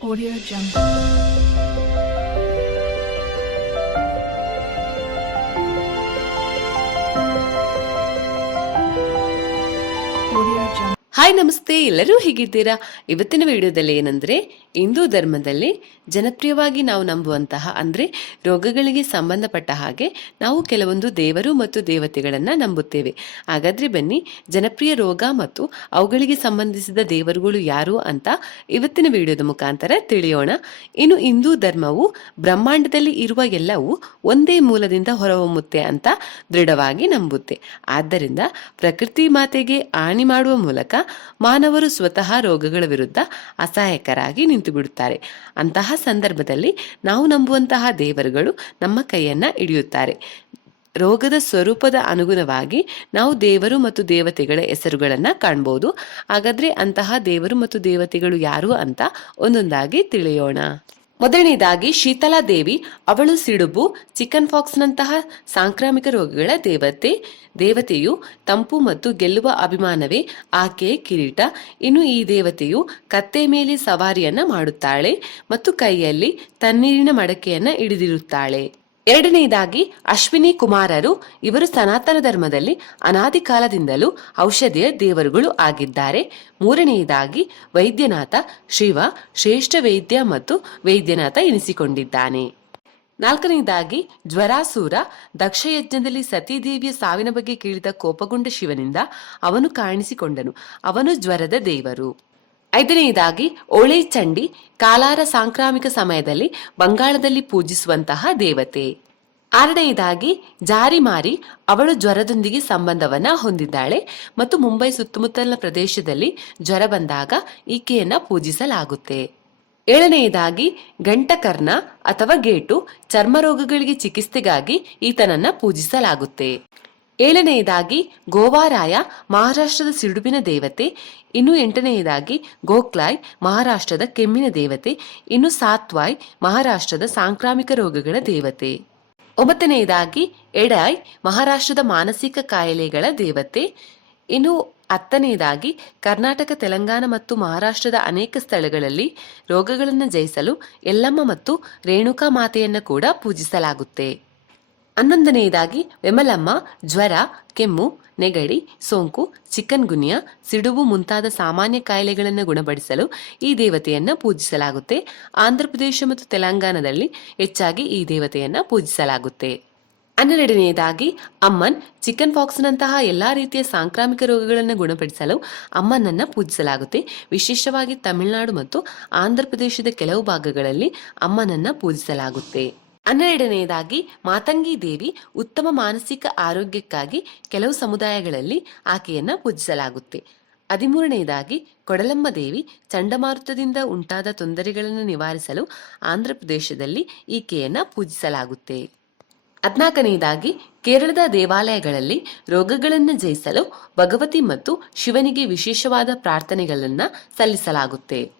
Audio Jungle. Hi, ನಮಸ್ತೆ. ಎಲ್ಲರೂ ಹೇಗಿದ್ದೀರಾ? ಇವತ್ತಿನ ವಿಡಿಯೋದಲ್ಲಿ ಏನಂದ್ರೆ, ಹಿಂದೂ ಧರ್ಮದಲ್ಲಿ ಜನಪ್ರಿಯವಾಗಿ ನಾವು ನಂಬುವಂತಹ, ಅಂದ್ರೆ ರೋಗಗಳಿಗೆ ಸಂಬಂಧಪಟ್ಟ ಹಾಗೆ ನಾವು ಕೆಲವೊಂದು ದೇವರು ಮತ್ತು ದೇವತೆಗಳನ್ನ ನಂಬುತ್ತೇವೆ. ಹಾಗಾದ್ರೆ ಬನ್ನಿ, ಜನಪ್ರಿಯ ರೋಗ ಮತ್ತು ಅವುಗಳಿಗೆ ಸಂಬಂಧಿಸಿದ ದೇವರುಗಳು ಯಾರು ಅಂತ ಇವತ್ತಿನ ವಿಡಿಯೋದ ಮುಖಾಂತರ ತಿಳಿಯೋಣ. ಇನ್ನು ಹಿಂದೂ ಧರ್ಮವು ಬ್ರಹ್ಮಾಂಡದಲ್ಲಿ ಇರುವ ಎಲ್ಲವೂ ಒಂದೇ ಮೂಲದಿಂದ ಹೊರಹೊಮ್ಮುತ್ತೆ ಅಂತ ದೃಢವಾಗಿ ನಂಬುತ್ತೆ. ಆದ್ದರಿಂದ ಪ್ರಕೃತಿ ಮಾತೆಗೆ ಹಾನಿ ಮಾಡುವ ಮೂಲಕ ಮಾನವರು ಸ್ವತಃ ರೋಗಗಳ ವಿರುದ್ಧ ಅಸಹಾಯಕರಾಗಿ ನಿಂತು ಬಿಡುತ್ತಾರೆ ಅಂತಹ ಸಂದರ್ಭದಲ್ಲಿ ನಾವು ನಂಬುವಂತಹ ದೇವರುಗಳು ನಮ್ಮ ಕೈಯನ್ನ ಹಿಡಿಯುತ್ತಾರೆ. ರೋಗದ ಸ್ವರೂಪದ ಅನುಗುಣವಾಗಿ ನಾವು ದೇವರು ಮತ್ತು ದೇವತೆಗಳ ಹೆಸರುಗಳನ್ನ ಕಾಣ್ಬೋದು. ಹಾಗಾದ್ರೆ ಅಂತಹ ದೇವರು ಮತ್ತು ದೇವತೆಗಳು ಯಾರು ಅಂತ ಒಂದೊಂದಾಗಿ ತಿಳಿಯೋಣ. ಮೊದಲನೇದಾಗಿ ಶೀತಲಾ ದೇವಿ, ಅವಳು ಸಿಡುಬು, ಚಿಕನ್ ಫಾಕ್ಸ್ನಂತಹ ಸಾಂಕ್ರಾಮಿಕ ರೋಗಗಳ ದೇವತೆ, ದೇವತೆಯು ತಂಪು ಮತ್ತು ಗೆಲ್ಲುವ ಅಭಿಮಾನವೇ ಆಕೆಯ ಕಿರೀಟ. ಇನ್ನು ಈ ದೇವತೆಯು ಕತ್ತೆ ಮೇಲೆ ಸವಾರಿಯನ್ನ ಮಾಡುತ್ತಾಳೆ ಮತ್ತು ಕೈಯಲ್ಲಿ ತಣ್ಣೀರಿನ ಮಡಕೆಯನ್ನ ಹಿಡಿದಿರುತ್ತಾಳೆ. ಎರಡನೆಯದಾಗಿ ಅಶ್ವಿನಿ ಕುಮಾರರು, ಇವರು ಸನಾತನ ಧರ್ಮದಲ್ಲಿ ಅನಾದಿ ಕಾಲದಿಂದಲೂ ಔಷಧಿಯ ದೇವರುಗಳು ಆಗಿದ್ದಾರೆ. ಮೂರನೆಯದಾಗಿ ವೈದ್ಯನಾಥ ಶಿವ, ಶ್ರೇಷ್ಠ ವೈದ್ಯ ಮತ್ತು ವೈದ್ಯನಾಥ ಎನಿಸಿಕೊಂಡಿದ್ದಾನೆ. ನಾಲ್ಕನೆಯದಾಗಿ ಜ್ವರಾಸೂರ, ದಕ್ಷಯಜ್ಞದಲ್ಲಿ ಸತೀದೇವಿಯ ಸಾವಿನ ಬಗ್ಗೆ ಕೇಳಿದ ಕೋಪಗೊಂಡ ಶಿವನಿಂದ ಅವನು ಕಾಣಿಸಿಕೊಂಡನು. ಅವನು ಜ್ವರದ ದೇವರು. ಐದನೆಯದಾಗಿ ಓಳೆ ಚಂಡಿ ಕಾಲಾರ ಸಾಂಕ್ರಾಮಿಕ ಸಮಯದಲ್ಲಿ ಬಂಗಾಳದಲ್ಲಿ ಪೂಜಿಸುವಂತಹ ದೇವತೆ. ಆರನೆಯದಾಗಿ ಜಾರಿಮಾರಿ ಅವಳು ಜ್ವರದೊಂದಿಗೆ ಸಂಬಂಧವನ್ನ ಹೊಂದಿದ್ದಾಳೆ ಮತ್ತು ಮುಂಬೈ ಸುತ್ತಮುತ್ತಲಿನ ಪ್ರದೇಶದಲ್ಲಿ ಜ್ವರ ಬಂದಾಗ ಈಕೆಯನ್ನ ಪೂಜಿಸಲಾಗುತ್ತೆ. ಏಳನೆಯದಾಗಿ ಗಂಟಕರ್ಣ ಅಥವಾ ಗೇಟು ಚರ್ಮ ರೋಗಗಳಿಗೆ ಚಿಕಿತ್ಸೆಗಾಗಿ ಈತನನ್ನ ಪೂಜಿಸಲಾಗುತ್ತೆ. ಏಳನೆಯದಾಗಿ ಗೋವಾರಾಯ, ಮಹಾರಾಷ್ಟ್ರದ ಸಿಡುಬಿನ ದೇವತೆ. ಇನ್ನು ಎಂಟನೆಯದಾಗಿ ಗೋಕ್ಲಾಯ್ ಮಹಾರಾಷ್ಟ್ರದ ಕೆಮ್ಮಿನ ದೇವತೆ. ಇನ್ನು ಸಾತ್ವಾಯ್, ಮಹಾರಾಷ್ಟ್ರದ ಸಾಂಕ್ರಾಮಿಕ ರೋಗಗಳ ದೇವತೆ. ಒಂಬತ್ತನೆಯದಾಗಿ ಎಡಾಯ್, ಮಹಾರಾಷ್ಟ್ರದ ಮಾನಸಿಕ ಕಾಯಿಲೆಗಳ ದೇವತೆ. ಇನ್ನು ಹತ್ತನೆಯದಾಗಿ ಕರ್ನಾಟಕ, ತೆಲಂಗಾಣ ಮತ್ತು ಮಹಾರಾಷ್ಟ್ರದ ಅನೇಕ ಸ್ಥಳಗಳಲ್ಲಿ ರೋಗಗಳನ್ನು ಜಯಿಸಲು ಯಲ್ಲಮ್ಮ ಮತ್ತು ರೇಣುಕಾ ಮಾತೆಯನ್ನು ಕೂಡ ಪೂಜಿಸಲಾಗುತ್ತೆ. ಹನ್ನೊಂದನೆಯದಾಗಿ ವೆಮಲಮ್ಮ, ಜ್ವರ, ಕೆಮ್ಮು, ನೆಗಡಿ, ಸೋಂಕು ಚಿಕನ್ ಗುನಿಯ ಸಿಡುಬು ಮುಂತಾದ ಸಾಮಾನ್ಯ ಕಾಯಿಲೆಗಳನ್ನು ಗುಣಪಡಿಸಲು ಈ ದೇವತೆಯನ್ನು ಪೂಜಿಸಲಾಗುತ್ತೆ. ಆಂಧ್ರಪ್ರದೇಶ ಮತ್ತು ತೆಲಂಗಾಣದಲ್ಲಿ ಹೆಚ್ಚಾಗಿ ಈ ದೇವತೆಯನ್ನು ಪೂಜಿಸಲಾಗುತ್ತೆ. ಹನ್ನೆರಡನೆಯದಾಗಿ ಅಮ್ಮನ್, ಚಿಕನ್ ಪಾಕ್ಸ್ನಂತಹ ಎಲ್ಲಾ ರೀತಿಯ ಸಾಂಕ್ರಾಮಿಕ ರೋಗಗಳನ್ನು ಗುಣಪಡಿಸಲು ಅಮ್ಮನನ್ನು ಪೂಜಿಸಲಾಗುತ್ತೆ. ವಿಶೇಷವಾಗಿ ತಮಿಳುನಾಡು ಮತ್ತು ಆಂಧ್ರಪ್ರದೇಶದ ಕೆಲವು ಭಾಗಗಳಲ್ಲಿ ಅಮ್ಮನನ್ನು ಪೂಜಿಸಲಾಗುತ್ತೆ. ಹನ್ನೆರಡನೆಯದಾಗಿ ಮಾತಂಗಿ ದೇವಿ ಉತ್ತಮ ಮಾನಸಿಕ ಆರೋಗ್ಯಕ್ಕಾಗಿ ಕೆಲವು ಸಮುದಾಯಗಳಲ್ಲಿ ಆಕೆಯನ್ನ ಪೂಜಿಸಲಾಗುತ್ತೆ. ಹದಿಮೂರನೆಯದಾಗಿ ಕೊಡಲಮ್ಮ ದೇವಿ ಚಂಡಮಾರುತದಿಂದ ಉಂಟಾದ ತೊಂದರೆಗಳನ್ನು ನಿವಾರಿಸಲು ಆಂಧ್ರಪ್ರದೇಶದಲ್ಲಿ ಈಕೆಯನ್ನ ಪೂಜಿಸಲಾಗುತ್ತೆ. ಹದಿನಾಲ್ಕನೆಯದಾಗಿ ಕೇರಳದ ದೇವಾಲಯಗಳಲ್ಲಿ ರೋಗಗಳನ್ನು ಜಯಿಸಲು ಭಗವತಿ ಮತ್ತು ಶಿವನಿಗೆ ವಿಶೇಷವಾದ ಪ್ರಾರ್ಥನೆಗಳನ್ನು ಸಲ್ಲಿಸಲಾಗುತ್ತೆ.